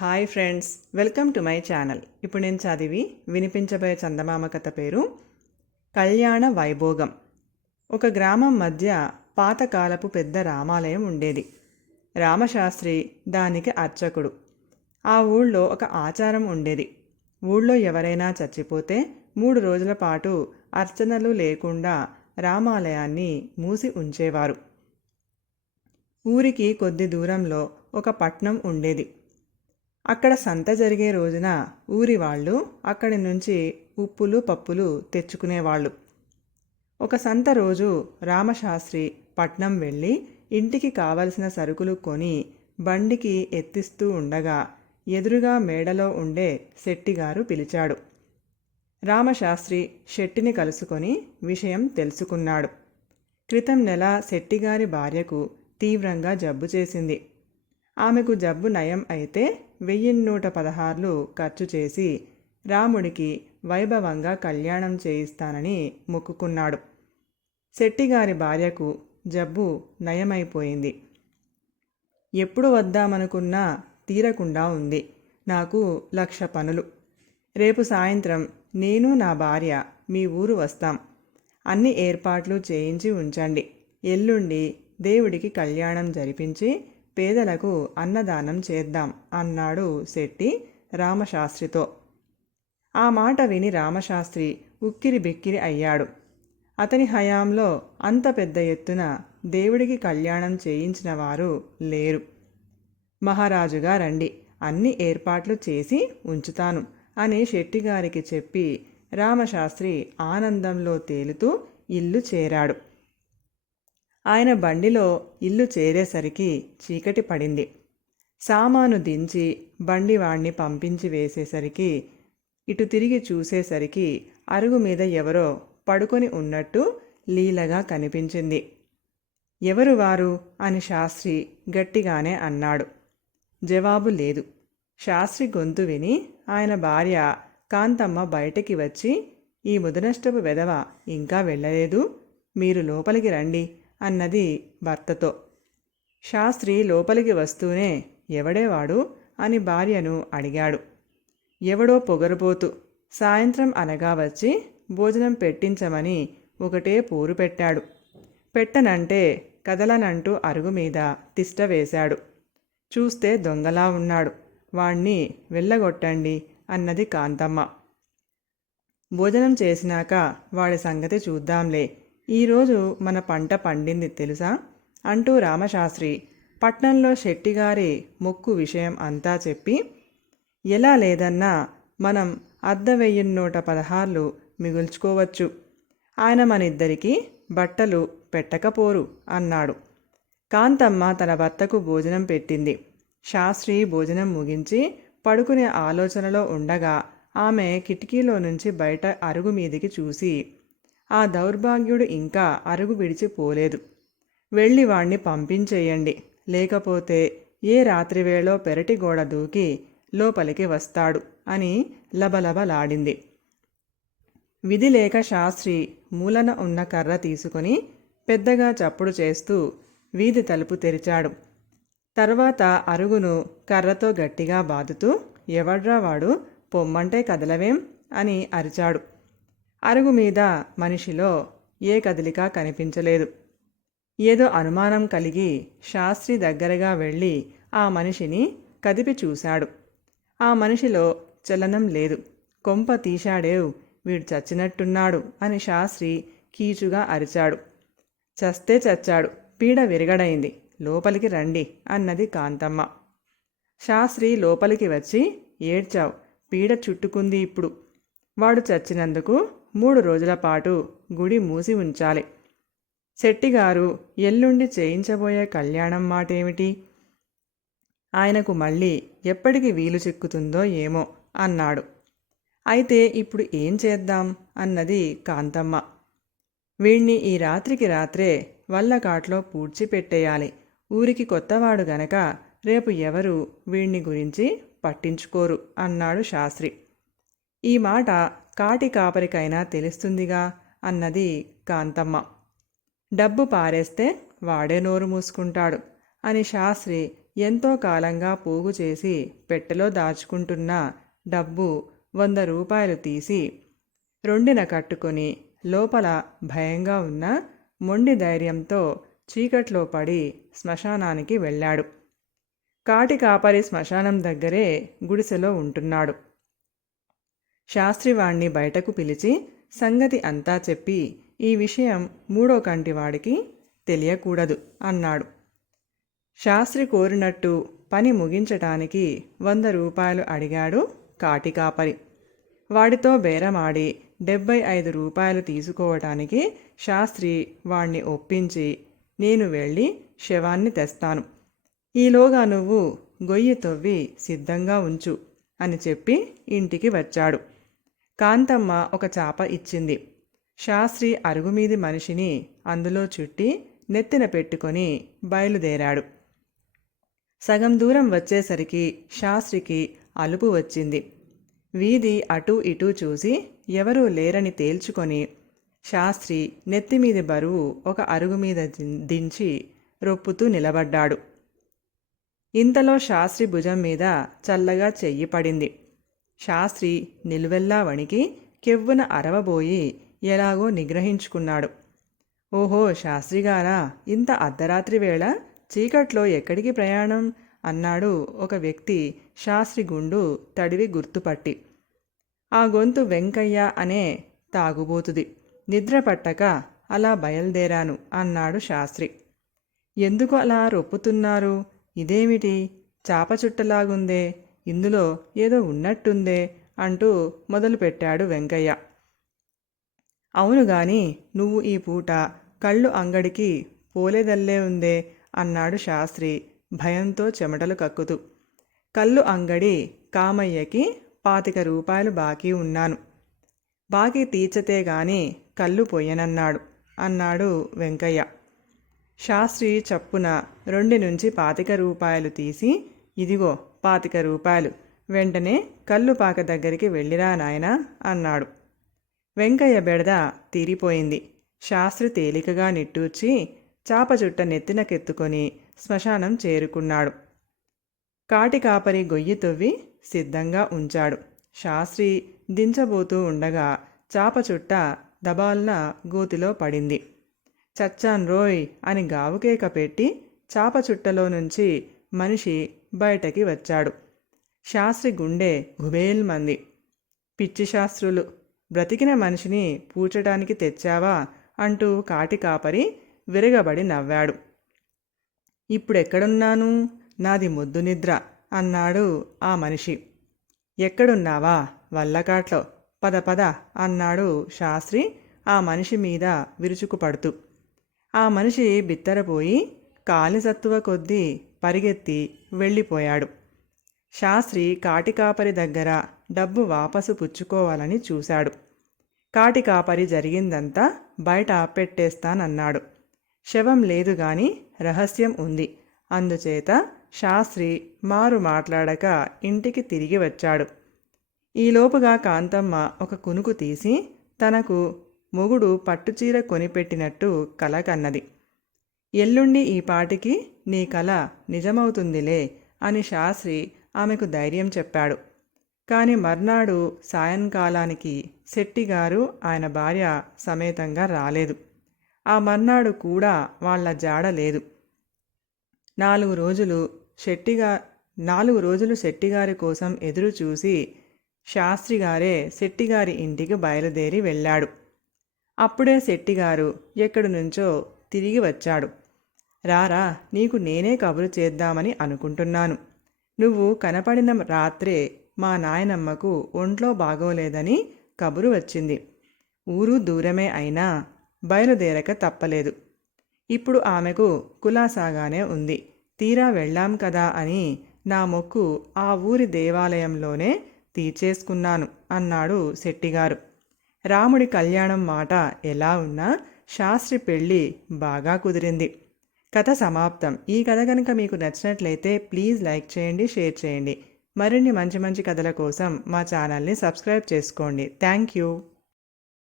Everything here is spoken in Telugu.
Hi friends welcome to my channel. ఇప్పుడు నేను చదివి వినిపించబోయే చందమామ కథ పేరు కళ్యాణ వైభోగం. ఒక గ్రామం మధ్య పాతకాలపు పెద్ద రామాలయం ఉండేది. రామశాస్త్రి దానికి అర్చకుడు. ఆ ఊళ్ళో ఒక ఆచారం ఉండేది. ఊళ్ళో ఎవరైనా చచ్చిపోతే మూడు రోజుల పాటు అర్చనలు లేకుండా రామాలయాన్ని మూసి ఉంచేవారు. ఊరికి కొద్ది దూరంలో ఒక పట్నం ఉండేది. అక్కడ సంత జరిగే రోజున ఊరి వాళ్ళు అక్కడి నుంచి ఉప్పులు పప్పులు తెచ్చుకునేవాళ్ళు. ఒక సంత రోజు రామశాస్త్రి పట్నం వెళ్ళి ఇంటికి కావలసిన సరుకులు కొని బండికి ఎత్తిస్తూ ఉండగా ఎదురుగా మేడలో ఉండే శెట్టిగారు పిలిచాడు. రామశాస్త్రి శెట్టిని కలుసుకొని విషయం తెలుసుకున్నాడు. క్రితం నెల శెట్టిగారి భార్యకు తీవ్రంగా జబ్బు చేసింది. ఆమెకు జబ్బు నయం అయితే వెయ్యి నూట పదహార్లు ఖర్చు చేసి రాముడికి వైభవంగా కళ్యాణం చేయిస్తానని మొక్కుకున్నాడు. శెట్టిగారి భార్యకు జబ్బు నయమైపోయింది. ఎప్పుడు వద్దామనుకున్నా తీరకుండా ఉంది. నాకు లక్ష పనులు. రేపు సాయంత్రం నేను నా భార్య మీ ఊరు వస్తాం. అన్ని ఏర్పాట్లు చేయించి ఉంచండి. ఎల్లుండి దేవుడికి కళ్యాణం జరిపించి పేదలకు అన్నదానం చేద్దాం అన్నాడు శెట్టి రామశాస్త్రితో. ఆ మాట విని రామశాస్త్రి ఉక్కిరి బిక్కిరి అయ్యాడు. అతని హయాంలో అంత పెద్ద ఎత్తున దేవుడికి కళ్యాణం చేయించిన వారు లేరు. మహారాజుగా రండి అన్ని ఏర్పాట్లు చేసి ఉంచుతాను అని శెట్టిగారికి చెప్పి రామశాస్త్రి ఆనందంలో తేలుతూ ఇల్లు చేరాడు. ఆయన బండిలో ఇల్లు చేరేసరికి చీకటి పడింది. సామాను దించి బండి వాణ్ణి పంపించి వేసేసరికి ఇటు తిరిగి చూసేసరికి అరుగు మీద ఎవరో పడుకొని ఉన్నట్టు లీలగా కనిపించింది. ఎవరు వారు? అని శాస్త్రి గట్టిగానే అన్నాడు. జవాబు లేదు. శాస్త్రి గొంతు విని ఆయన భార్య కాంతమ్మ బయటికి వచ్చి ఈ ముదనష్టపు వెధవ ఇంకా వెళ్ళలేదు. మీరు లోపలికి రండి. అన్నది భర్తతో. శాస్త్రి లోపలికి వస్తూనే ఎవడేవాడు అని భార్యను అడిగాడు. ఎవడో పొగరుపోతూ సాయంత్రం అనగా వచ్చి భోజనం పెట్టించమని ఒకటే పూరు పెట్టాడు. పెట్టనంటే కదలనంటూ అరుగు మీద తిష్ట వేశాడు. చూస్తే దొంగలా ఉన్నాడు. వాణ్ణి వెళ్ళగొట్టండి అన్నది కాంతమ్మ. భోజనం చేసినాక వాడి సంగతి చూద్దాంలే. ఈరోజు మన పంట పండింది తెలుసా? అంటూ రామశాస్త్రి పట్నంలో శెట్టిగారి మొక్కు విషయం అంతా చెప్పి ఎలా లేదన్నా మనం అర్ధ వెయ్యి నూట పదహార్లు మిగుల్చుకోవచ్చు. ఆయన మనిద్దరికీ బట్టలు పెట్టకపోరు అన్నాడు. కాంతమ్మ తన భర్తకు భోజనం పెట్టింది. శాస్త్రి భోజనం ముగించి పడుకునే ఆలోచనలో ఉండగా ఆమె కిటికీలో నుంచి బయట అరుగు మీదికి చూసి ఆ దౌర్భాగ్యుడు ఇంకా అరుగు విడిచిపోలేదు. వెళ్ళి వాణ్ణి పంపించేయండి. లేకపోతే ఏ రాత్రివేళో పెరటి గోడ దూకి లోపలికి వస్తాడు అని లబలబలాడింది. విధి లేక శాస్త్రి మూలన ఉన్న కర్ర తీసుకుని పెద్దగా చప్పుడు చేస్తూ వీధి తలుపు తెరిచాడు. తర్వాత అరుగును కర్రతో గట్టిగా బాదుతూ ఎవడ్రా వాడు? పొమ్మంటే కదలవేం? అని అరిచాడు. అరుగు మీద మనిషిలో ఏ కదలిక కనిపించలేదు. ఏదో అనుమానం కలిగి శాస్త్రి దగ్గరగా వెళ్ళి ఆ మనిషిని కదిపి చూశాడు. ఆ మనిషిలో చలనం లేదు. కొంప తీశాడేవ్ వీడు చచ్చినట్టున్నాడు అని శాస్త్రి కీచుగా అరిచాడు. చస్తే చచ్చాడు. పీడ విరగడైంది. లోపలికి రండి అన్నది కాంతమ్మ. శాస్త్రి లోపలికి వచ్చి ఏడ్చావు. పీడ చుట్టుకుంది ఇప్పుడు. వాడు చచ్చినందుకు మూడు రోజుల పాటు గుడి మూసి ఉంచాలి. శెట్టిగారు ఎల్లుండి చేయించబోయే కళ్యాణం మాటేమిటి? ఆయనకు మళ్ళీ ఎప్పటికి వీలు చిక్కుతుందో ఏమో అన్నాడు. అయితే ఇప్పుడు ఏం చేద్దాం? అన్నది కాంతమ్మ. వీణ్ణి ఈ రాత్రికి రాత్రే వల్లకాట్లో పూడ్చిపెట్టేయాలి ఊరికి కొత్తవాడు గనక రేపు ఎవరు వీణ్ణి గురించి పట్టించుకోరు అన్నాడు శాస్త్రి. ఈ మాట కాటి కాపరికైనా తెలుస్తుందిగా అన్నది కాంతమ్మ. డబ్బు పారేస్తే వాడే నోరు మూసుకుంటాడు అని శాస్త్రి ఎంతో కాలంగా పోగు చేసి పెట్టెలో దాచుకుంటున్న డబ్బు వంద రూపాయలు తీసి రెండిన కట్టుకొని లోపల భయంగా ఉన్న మొండి ధైర్యంతో చీకట్లో పడి శ్మశానానికి వెళ్ళాడు. కాటి కాపరి శ్మశానం దగ్గరే గుడిసెలో ఉంటున్నాడు. శాస్త్రివాణ్ణి బయటకు పిలిచి సంగతి అంతా చెప్పి ఈ విషయం మూడో కంటి వాడికి తెలియకూడదు అన్నాడు. శాస్త్రి కోరినట్టు పని ముగించటానికి వంద రూపాయలు అడిగాడు కాటికాపరి వాడితో బేరమాడి డెబ్బై ఐదు రూపాయలు తీసుకోవటానికి శాస్త్రి వాణ్ణి ఒప్పించి నేను వెళ్ళి శవాన్ని తెస్తాను. ఈలోగా నువ్వు గొయ్యి తవ్వి సిద్ధంగా ఉంచు అని చెప్పి ఇంటికి వచ్చాడు. కాంతమ్మ ఒక చాప ఇచ్చింది. శాస్త్రి అరుగుమీది మనిషిని అందులో చుట్టి నెత్తిన పెట్టుకొని బయలుదేరాడు. సగం దూరం వచ్చేసరికి శాస్త్రికి అలుపు వచ్చింది. వీధి అటూ ఇటూ చూసి ఎవరూ లేరని తేల్చుకొని శాస్త్రి నెత్తిమీది బరువు ఒక అరుగు మీద దించి రొప్పుతూ నిలబడ్డాడు. ఇంతలో శాస్త్రి భుజం మీద చల్లగా చెయ్యి పడింది. శాస్త్రి నిలువెల్లా వణికి కెవ్వున అరవబోయి ఎలాగో నిగ్రహించుకున్నాడు. ఓహో శాస్త్రిగారా ఇంత అర్ధరాత్రి వేళ చీకట్లో ఎక్కడికి ప్రయాణం? అన్నాడు ఒక వ్యక్తి శాస్త్రి గుండు తడివి గుర్తుపట్టి. ఆ గొంతు వెంకయ్య అనే తాగుబోతుది. నిద్ర పట్టక అలా బయలుదేరాను అన్నాడు శాస్త్రి. ఎందుకు అలా రొప్పుతున్నారు? ఇదేమిటి? చాపచుట్టలాగుందే. ఇందులో ఏదో ఉన్నట్టుందే అంటూ మొదలుపెట్టాడు వెంకయ్య. అవును గాని నువ్వు ఈ పూట కళ్ళు అంగడికి పోలేదల్లే ఉందే అన్నాడు శాస్త్రి భయంతో చెమటలు కక్కుతూ. కళ్ళు అంగడి కామయ్యకి పాతిక రూపాయలు బాకీ ఉన్నాను. బాకీ తీర్చతే గాని కళ్ళు పొయ్యనన్నాడు అన్నాడు వెంకయ్య. శాస్త్రి చప్పున రెండు నుంచి పాతిక రూపాయలు తీసి ఇదిగో పాతిక రూపాయలు. వెంటనే కళ్ళు పాక దగ్గరికి వెళ్ళిరా నాయనా అన్నాడు. వెంకయ్య బెడద తీరిపోయింది. శాస్త్రి తేలికగా నిట్టూర్చి చాప చుట్ట నెత్తినకెత్తుకొని శ్మశానం చేరుకున్నాడు. కాటికాపరి గొయ్యి తొవ్వి సిద్ధంగా ఉంచాడు. శాస్త్రి దించబోతూ ఉండగా చాప చుట్ట దబాల్న గోతిలో పడింది. చచ్చాన్ రోయ్ అని గావుకేక పెట్టి చాప చుట్టలో నుంచి మనిషి బయటకి వచ్చాడు. శాస్త్రి గుండె గుబేల్మంది పిచ్చి శాస్త్రులు బ్రతికిన మనిషిని పూడ్చడానికి తెచ్చావా అంటూ కాటి కాపరి విరగబడి నవ్వాడు. ఇప్పుడెక్కడున్నాను? నాది ముద్దు నిద్ర అన్నాడు ఆ మనిషి. ఎక్కడున్నావా వల్లకాట్లో? పద పద అన్నాడు శాస్త్రి ఆ మనిషి మీద విరుచుకుపడుతూ. ఆ మనిషి బిత్తరపోయి కాలి సత్తువ కొద్దీ పరిగెత్తి వెళ్ళిపోయాడు. శాస్త్రి కాటికాపరి దగ్గర డబ్బు వాపసు పుచ్చుకోవాలని చూశాడు. కాటికాపరి జరిగిందంతా బయట పెట్టేస్తానన్నాడు. శవం లేదు గాని రహస్యం ఉంది. అందుచేత శాస్త్రి మారు మాట్లాడక ఇంటికి తిరిగి వచ్చాడు. ఈలోపుగా కాంతమ్మ ఒక కునుకు తీసి తనకు మొగుడు పట్టుచీర కొనిపెట్టినట్టు కలకన్నది. ఎల్లుండి ఈ పాటికి నీ కల నిజమవుతుందిలే అని శాస్త్రి ఆమెకు ధైర్యం చెప్పాడు. కాని మర్నాడు సాయంకాలానికి శెట్టిగారు ఆయన భార్య సమేతంగా రాలేదు. ఆ మర్నాడు కూడా వాళ్ళ జాడ లేదు. నాలుగు రోజులు శెట్టిగా నాలుగు రోజులు శెట్టిగారి కోసం ఎదురు చూసి శాస్త్రిగారే శెట్టిగారి ఇంటికి బయలుదేరి వెళ్ళాడు. అప్పుడే శెట్టిగారు ఎక్కడి నుంచో తిరిగి వచ్చాడు. రారా నీకు నేనే కబురు చేద్దామని అనుకుంటున్నాను. నువ్వు కనపడిన రాత్రే మా నాయనమ్మకు ఒంట్లో బాగోలేదని కబురు వచ్చింది. ఊరు దూరమే అయినా బయలుదేరక తప్పలేదు. ఇప్పుడు ఆమెకు కులాసాగానే ఉంది. తీరా వెళ్ళాం కదా అని నా మొక్కు ఆ ఊరి దేవాలయంలోనే తీర్చేసుకున్నాను అన్నాడు శెట్టిగారు. రాముడి కళ్యాణం మాట ఎలా ఉన్నా శాస్త్రి పెళ్ళి బాగా కుదిరింది. కథ సమాప్తం. ఈ కథ కనుక మీకు నచ్చినట్లయితే ప్లీజ్ లైక్ చేయండి షేర్ చేయండి. మరిన్ని మంచి మంచి కథల కోసం మా ఛానల్ని సబ్స్క్రైబ్ చేసుకోండి. Thank you.